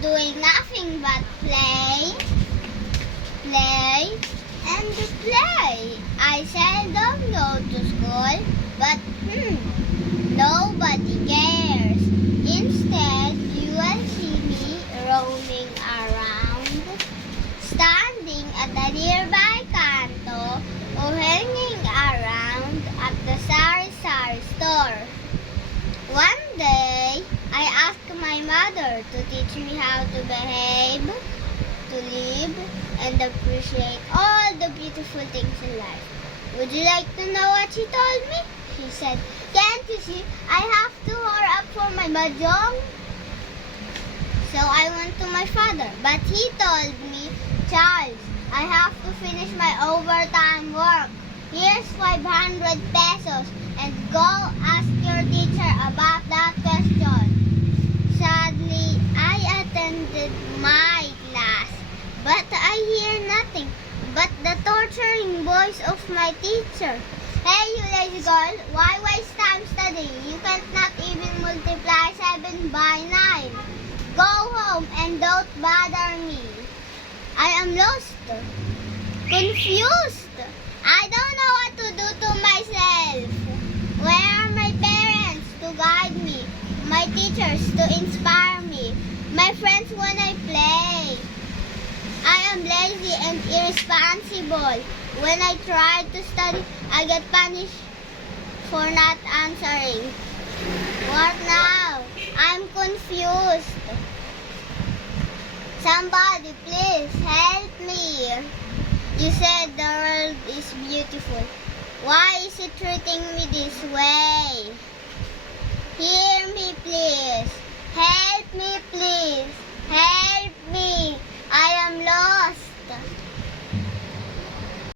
doing nothing but play, and play. I seldom go to school, but nobody cares. Instead, you will see me roaming around, standing at the nearby canto, or hanging around at the sari-sari store. One day, I asked my mother to teach me how to behave, to live, and appreciate all the beautiful things in life. Would you like to know what she told me? She said, "Can't you see, I have to hurry up for my mahjong?" So I went to my father, but he told me, "Charles, I have to finish my overtime work. Here's 500 pesos and go ask your teacher about that question." Sadly, I attended my class, but I hear nothing but the torturing voice of my teacher. "Hey, you lazy girl, why waste time studying? You can't not even multiply 7 by 9. Go home and don't bother me." I am lost, confused. I don't know what to do to myself. Where are my parents to guide me? My teachers to inspire me? My friends when I play? I am lazy and irresponsible. When I try to study, I get punished for not answering. What now? I'm confused. Somebody please help me. You said the world is beautiful. Why is it treating me this way?